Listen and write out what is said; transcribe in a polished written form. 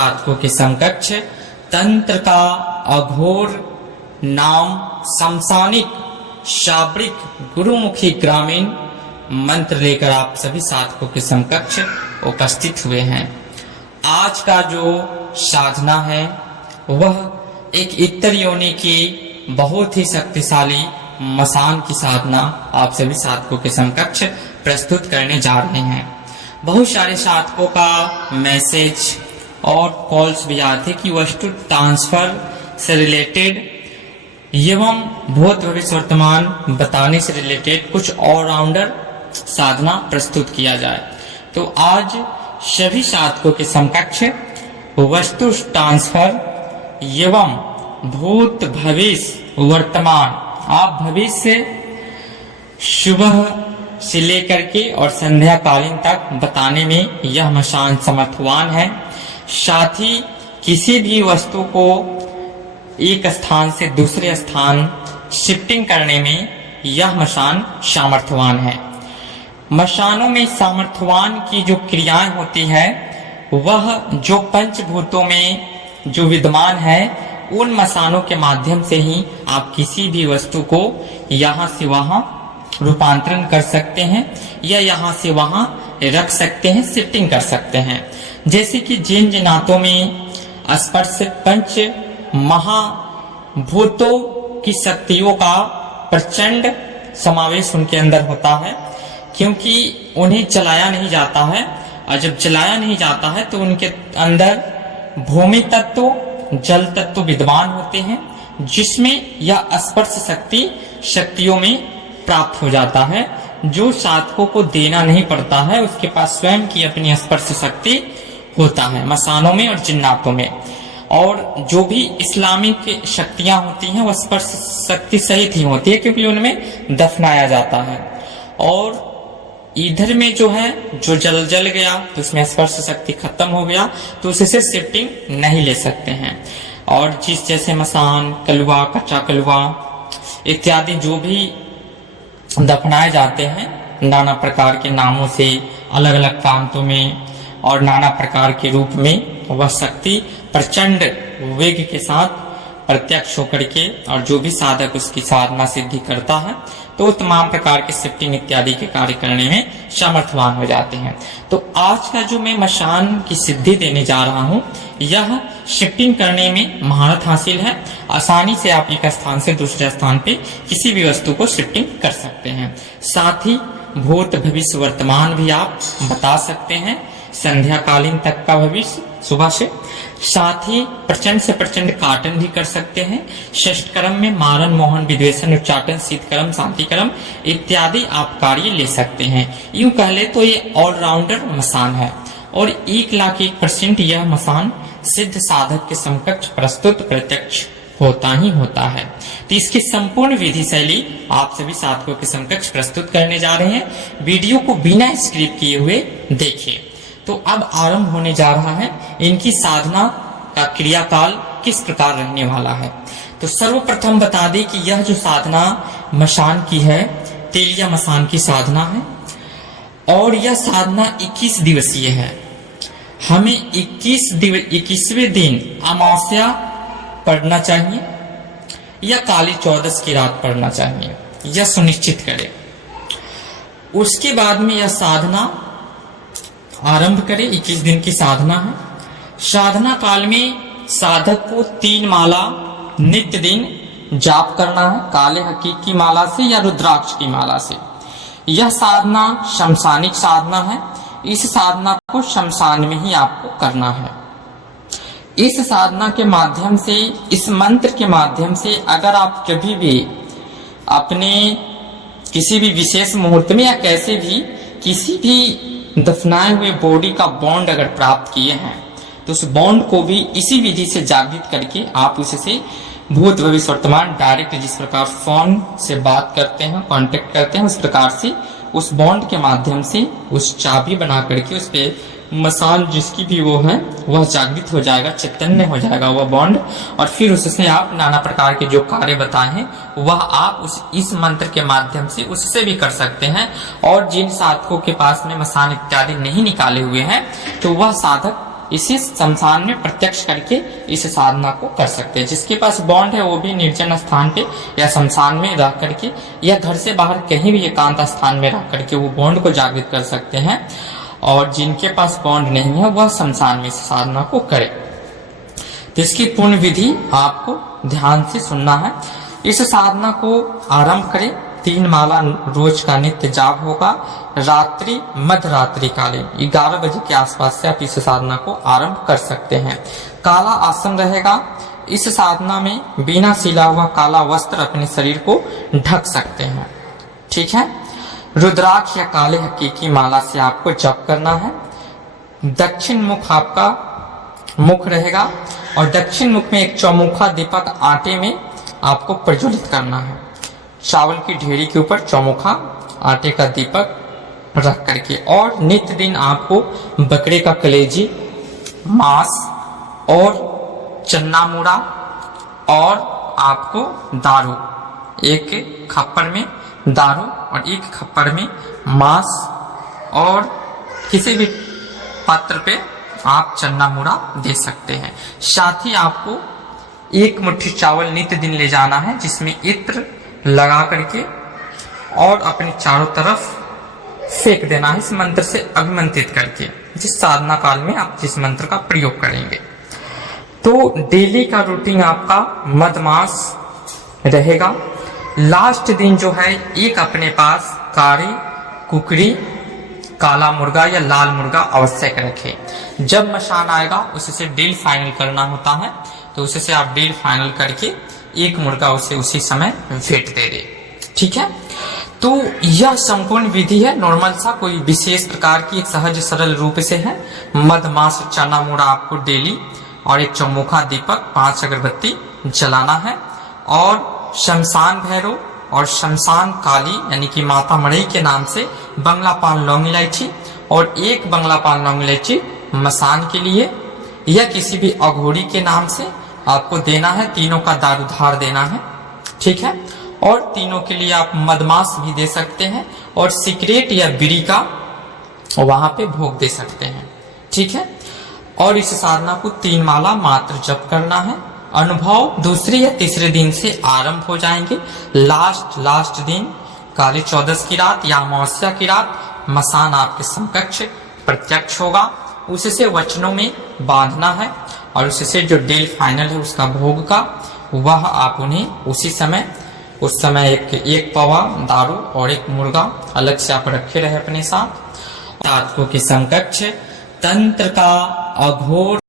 साधकों के समकक्ष तंत्र का अघोर नाम समसानिक शाब्रिक गुरुमुखी ग्रामीण मंत्र लेकर आप सभी साधकों के समकक्ष उपस्थित हुए हैं। आज का जो साधना है वह एक इतर योनि की बहुत ही शक्तिशाली मसान की साधना आप सभी साधकों के समकक्ष प्रस्तुत करने जा रहे हैं। बहुत सारे साधकों का मैसेज और कॉल्स भी आए थे कि वस्तु ट्रांसफर से रिलेटेड एवं भूत भविष्य वर्तमान बताने से रिलेटेड कुछ ऑलराउंडर साधना प्रस्तुत किया जाए। तो आज सभी साधकों के समकक्ष वस्तु ट्रांसफर एवं भूत भविष्य वर्तमान आप भविष्य सुबह से लेकर के और संध्या कालीन तक बताने में यह मसान समर्थवान है। साथ ही किसी भी वस्तु को एक स्थान से दूसरे स्थान शिफ्टिंग करने में यह मसान सामर्थ्यवान है। मशानों में सामर्थ्यवान की जो क्रियाएं होती है वह जो पंचभूतों में जो विद्यमान है उन मसानों के माध्यम से ही आप किसी भी वस्तु को यहाँ से वहां रूपांतरण कर सकते हैं या यहाँ से वहां रख सकते हैं, शिफ्टिंग कर सकते हैं। जैसे कि जिन जिनातों में स्पर्श पंच महाभूतों की शक्तियों का प्रचंड समावेश उनके अंदर होता है, क्योंकि उन्हें चलाया नहीं जाता है और जब चलाया नहीं जाता है तो उनके अंदर भूमि तत्व जल तत्व विद्यमान होते हैं, जिसमें यह स्पर्श शक्तियों में प्राप्त हो जाता है। जो साधकों को देना नहीं पड़ता है उसके पास स्वयं की अपनी स्पर्श शक्ति होता है मसानों में और जिन्नातों में। और जो भी इस्लामिक शक्तियां होती हैं वह स्पर्श शक्ति सहित ही होती है, क्योंकि उनमें दफनाया जाता है। और इधर में जो है जो जल गया तो उसमें स्पर्श शक्ति खत्म हो गया तो उससे शिफ्टिंग नहीं ले सकते हैं। और जिस जैसे मसान कलवा कच्चा कलवा इत्यादि जो भी दफनाए जाते हैं नाना प्रकार के नामों से अलग अलग प्रांतों में और नाना प्रकार के रूप में वह शक्ति प्रचंड वेग के साथ प्रत्यक्ष होकर के और जो भी साधक उसकी साधना सिद्धि करता है तो तमाम प्रकार के शिफ्टिंग इत्यादि के कार्य करने में सामर्थ्यवान हो जाते हैं। तो आज का जो मैं मशान की सिद्धि देने जा रहा हूं यह शिफ्टिंग करने में महारत हासिल है। आसानी से आप एक स्थान से दूसरे स्थान पे किसी भी वस्तु को शिफ्टिंग कर सकते हैं। साथ ही भूत भविष्य वर्तमान भी आप बता सकते हैं, संध्या कालीन तक का भविष्य सुबह से। साथ ही प्रचंड से प्रचंड काटन भी कर सकते हैं। षष्ठ कर्म में मारन मोहन विद्वेषण उच्चाटन शीत कर्म शांति कर्म इत्यादि आप कार्य ले सकते हैं। यूं कह ले तो ये ऑलराउंडर मसान है और 1,01% यह मसान सिद्ध साधक के समकक्ष प्रस्तुत प्रत्यक्ष होता ही होता है। तो इसकी संपूर्ण विधि शैली आप सभी साधकों के समकक्ष प्रस्तुत करने जा रहे हैं। वीडियो को बिना स्क्रिप्ट किए हुए देखिए। तो अब आरंभ होने जा रहा है इनकी साधना का क्रियाकाल किस प्रकार रहने वाला है। तो सर्वप्रथम बता दें कि यह जो साधना मसान की है तेलिया मसान की साधना है और यह साधना 21 दिवसीय है। हमें 21वें दिन अमावस्या पढ़ना चाहिए या काली चौदस की रात पढ़ना चाहिए, यह सुनिश्चित करें। उसके बाद में यह साधना आरंभ करें। 21 दिन की साधना है। साधना काल में साधक को 3 माला नित्य दिन जाप करना है, काले हकीक की माला से या रुद्राक्ष की माला से। यह साधना शमशानिक साधना है। इस साधना को शमशान में ही आपको करना है। इस साधना के माध्यम से, इस मंत्र के माध्यम से अगर आप कभी भी अपने किसी भी विशेष मुहूर्त में या कैसे भी किसी भी दफनाए हुए बॉडी का बॉन्ड अगर प्राप्त किए हैं तो उस बॉन्ड को भी इसी विधि से जागृत करके आप उससे भूत भविष्य वर्तमान डायरेक्ट जिस प्रकार फोन से बात करते हैं, कांटेक्ट करते हैं, उस प्रकार से उस बॉन्ड के माध्यम से उस चाबी बना करके उस पे मसान जिसकी भी वो है वह जागृत हो जाएगा, चैतन्य हो जाएगा वह बॉन्ड। और फिर उससे आप नाना प्रकार के जो कार्य बताए हैं वह आप इस मंत्र के माध्यम से उससे भी कर सकते हैं। और जिन साधकों के पास में मसान इत्यादि नहीं निकाले हुए हैं तो वह साधक इसी शमशान में प्रत्यक्ष करके इस साधना को कर सकते हैं। जिसके पास बॉन्ड है वो भी निर्जन स्थान पे या शमशान में रह करके या घर से बाहर कहीं भी एकांत स्थान में रह करके वो बॉन्ड को जागृत कर सकते हैं। और जिनके पास बॉन्ड नहीं है वह शमशान में इस साधना को करे। तो इसकी पूर्ण विधि आपको ध्यान से सुनना है। इस साधना को आरंभ करें। 3 माला रोज का नित्य जाप होगा। रात्रि मध्य रात्रि कालीन 11 बजे के आसपास से आप इस साधना को आरंभ कर सकते हैं। काला आसन रहेगा। इस साधना में बिना सिला हुआ काला वस्त्र अपने शरीर को ढक सकते हैं। ठीक है। रुद्राक्ष या काले हकीकी माला से आपको जप करना है। दक्षिण मुख आपका मुख रहेगा और दक्षिण मुख में एक चौमुखा दीपक आटे में आपको प्रज्वलित करना है। चावल की ढेरी के ऊपर चौमुखा आटे का दीपक रख करके, और नित्य दिन आपको बकरे का कलेजी, मांस और चन्ना मुड़ा और आपको दारू, एक खप्पर में दारू और एक खप्पर में मांस और किसी भी पात्र पे आप चन्ना मुड़ा दे सकते हैं। साथ ही आपको 1 मुट्ठी चावल नित्य दिन ले जाना है जिसमें इत्र लगा करके और अपने चारों तरफ फेंक देना है इस मंत्र से अभिमंत्रित करके, जिस साधना काल में आप जिस मंत्र का प्रयोग करेंगे। तो डेली का रूटीन आपका मधमास रहेगा। लास्ट दिन जो है एक अपने पास कारी कुकरी, काला मुर्गा या लाल मुर्गा आवश्यक रखें। जब मशान आएगा उससे डील फाइनल करना होता है, तो उससे आप डील फाइनल करके 1 मुर्गा उसे उसी समय भेंट दे दे। ठीक है। तो यह संपूर्ण विधि है। नॉर्मल सा कोई विशेष प्रकार की एक सहज सरल रूप से है। मधमास चना मुड़ा आपको डेली और एक चौमुखा दीपक 5 अगरबत्ती जलाना है। और शमशान भैरव और शमशान काली यानी कि माता मड़ई के नाम से बंगला पान लौंग इलायची और 1 बंगला पान लौंग इलायची मसान के लिए या किसी भी अघोरी के नाम से आपको देना है। तीनों का दारूधार देना है। ठीक है। और तीनों के लिए आप मदमास भी दे सकते हैं और सिगरेट या बीड़ी का वहां पे भोग दे सकते हैं। ठीक है। और इस साधना को 3 माला मात्र जप करना है। अनुभव दूसरे या तीसरे दिन से आरंभ हो जाएंगे। लास्ट दिन काली 14 की रात या अमावस्या की रात मसान आपके समकक्ष प्रत्यक्ष होगा। उससे वचनों में बांधना है और उससे जो डील फाइनल है उसका भोग का वह आप उन्हें उस समय एक पवा दारू और 1 मुर्गा अलग से आप रखे रहे अपने साथ। तात्कों के समकक्ष तंत्र का अघोर